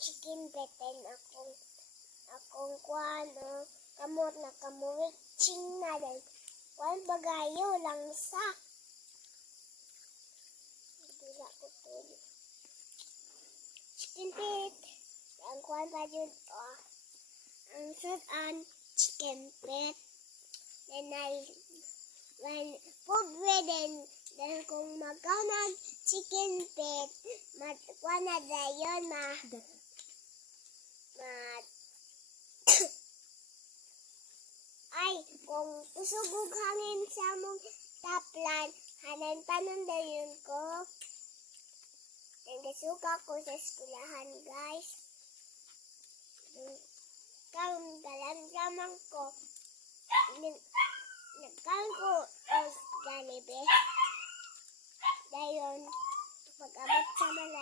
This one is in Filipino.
chicken beten akong akong kuan oh, kamot na kamuwik ching na dahil kuan bagayo lang sa Dila ko to. Chicken pit. Ang kuan pa yun oh. Ang sudan chicken pit. Then I when food ready then kung magaw ng chicken pit mat na dayon ma mat ay kung usugog hangin sa mong taplan hanan panon dayon ko Nagasuka ko sa eskwelahan, guys. Karon dalam ko. Nag- Nagkaroon ko of Jollibee. Dayon, pag abot sa na,